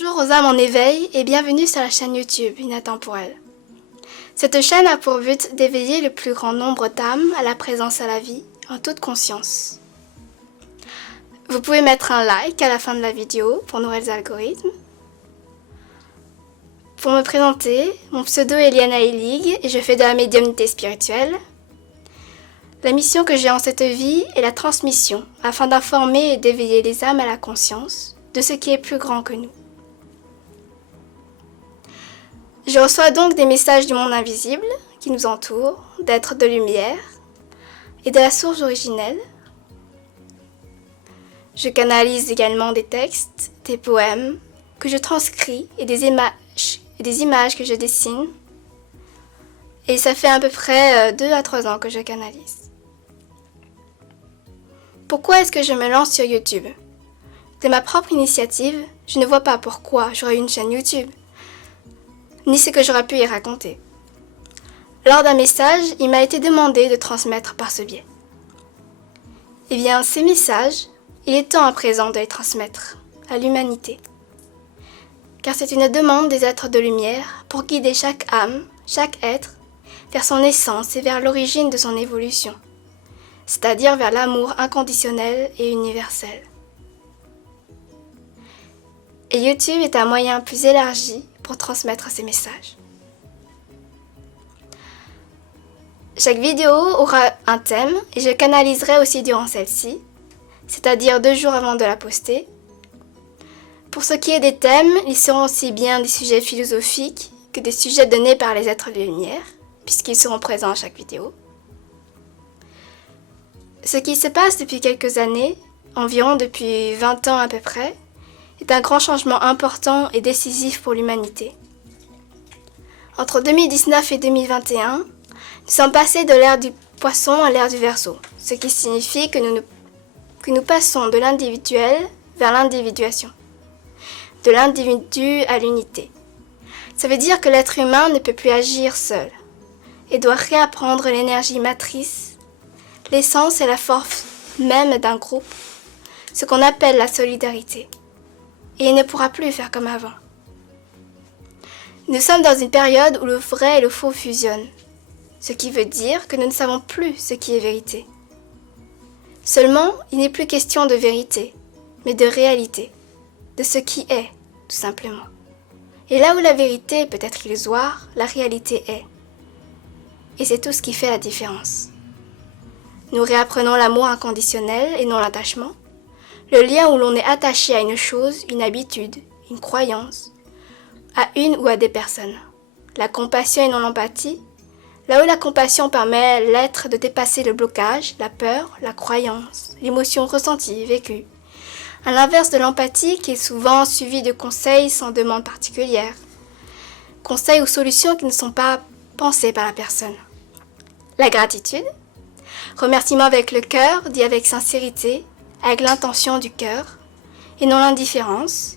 Bonjour aux âmes en éveil et bienvenue sur la chaîne YouTube Inatemporelle. Cette chaîne a pour but d'éveiller le plus grand nombre d'âmes à la présence à la vie, en toute conscience. Vous pouvez mettre un like à la fin de la vidéo pour nourrir les algorithmes. Pour me présenter, mon pseudo est Liana Elig et je fais de la médiumnité spirituelle. La mission que j'ai en cette vie est la transmission, afin d'informer et d'éveiller les âmes à la conscience de ce qui est plus grand que nous. Je reçois donc des messages du monde invisible qui nous entoure, d'êtres de lumière et de la source originelle. Je canalise également des textes, des poèmes que je transcris et des images que je dessine. Et ça fait à peu près 2 à 3 ans que je canalise. Pourquoi est-ce que je me lance sur YouTube ? De ma propre initiative, je ne vois pas pourquoi j'aurais une chaîne YouTube, ni ce que j'aurais pu y raconter. Lors d'un message, il m'a été demandé de transmettre par ce biais. Eh bien, ces messages, il est temps à présent de les transmettre à l'humanité. Car c'est une demande des êtres de lumière pour guider chaque âme, chaque être, vers son essence et vers l'origine de son évolution, c'est-à-dire vers l'amour inconditionnel et universel. Et YouTube est un moyen plus élargi pour transmettre ces messages. Chaque vidéo aura un thème et je canaliserai aussi durant celle-ci, c'est-à-dire 2 jours avant de la poster. Pour ce qui est des thèmes, ils seront aussi bien des sujets philosophiques que des sujets donnés par les êtres de lumière, puisqu'ils seront présents à chaque vidéo. Ce qui se passe depuis quelques années, environ depuis 20 ans à peu près, est un grand changement important et décisif pour l'humanité. Entre 2019 et 2021, nous sommes passés de l'ère du poisson à l'ère du Verseau, ce qui signifie que nous passons de l'individuel vers l'individuation, de l'individu à l'unité. Ça veut dire que l'être humain ne peut plus agir seul et doit réapprendre l'énergie matrice, l'essence et la force même d'un groupe, ce qu'on appelle la solidarité. Et il ne pourra plus faire comme avant. Nous sommes dans une période où le vrai et le faux fusionnent, ce qui veut dire que nous ne savons plus ce qui est vérité. Seulement, il n'est plus question de vérité, mais de réalité, de ce qui est, tout simplement. Et là où la vérité peut être illusoire, la réalité est. Et c'est tout ce qui fait la différence. Nous réapprenons l'amour inconditionnel et non l'attachement. Le lien où l'on est attaché à une chose, une habitude, une croyance, à une ou à des personnes. La compassion et non l'empathie, là où la compassion permet à l'être de dépasser le blocage, la peur, la croyance, l'émotion ressentie, vécue. À l'inverse de l'empathie qui est souvent suivie de conseils sans demande particulière. Conseils ou solutions qui ne sont pas pensées par la personne. La gratitude, remerciement avec le cœur, dit avec sincérité, avec l'intention du cœur, et non l'indifférence,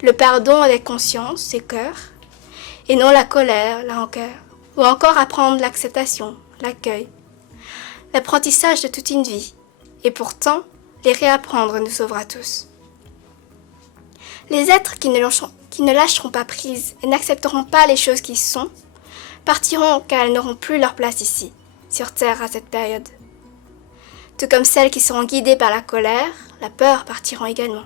le pardon avec conscience et cœur, et non la colère, la rancœur, ou encore apprendre l'acceptation, l'accueil, l'apprentissage de toute une vie, et pourtant, les réapprendre nous sauvera tous. Les êtres qui ne lâcheront pas prise et n'accepteront pas les choses qui sont, partiront car elles n'auront plus leur place ici, sur Terre à cette période. Tout comme celles qui seront guidées par la colère, la peur partiront également.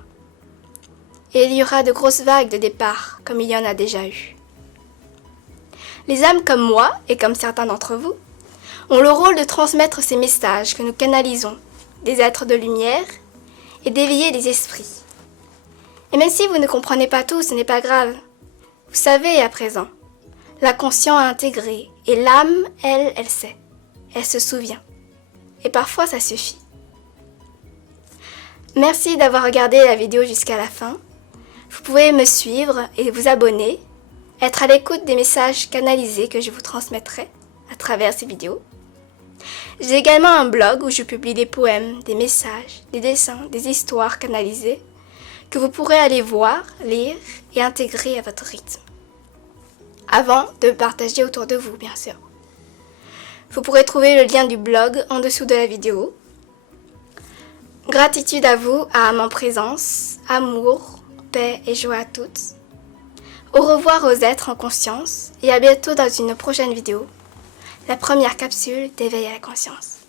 Et il y aura de grosses vagues de départ, comme il y en a déjà eu. Les âmes comme moi, et comme certains d'entre vous, ont le rôle de transmettre ces messages que nous canalisons, des êtres de lumière, et d'éveiller les esprits. Et même si vous ne comprenez pas tout, ce n'est pas grave. Vous savez à présent. L'inconscient a intégré, et l'âme, elle sait. Elle se souvient. Et parfois, ça suffit. Merci d'avoir regardé la vidéo jusqu'à la fin. Vous pouvez me suivre et vous abonner, être à l'écoute des messages canalisés que je vous transmettrai à travers ces vidéos. J'ai également un blog où je publie des poèmes, des messages, des dessins, des histoires canalisées que vous pourrez aller voir, lire et intégrer à votre rythme. Avant de partager autour de vous, bien sûr. Vous pourrez trouver le lien du blog en dessous de la vidéo. Gratitude à vous, à âme en présence, amour, paix et joie à toutes. Au revoir aux êtres en conscience et à bientôt dans une prochaine vidéo, la première capsule d'éveil à la conscience.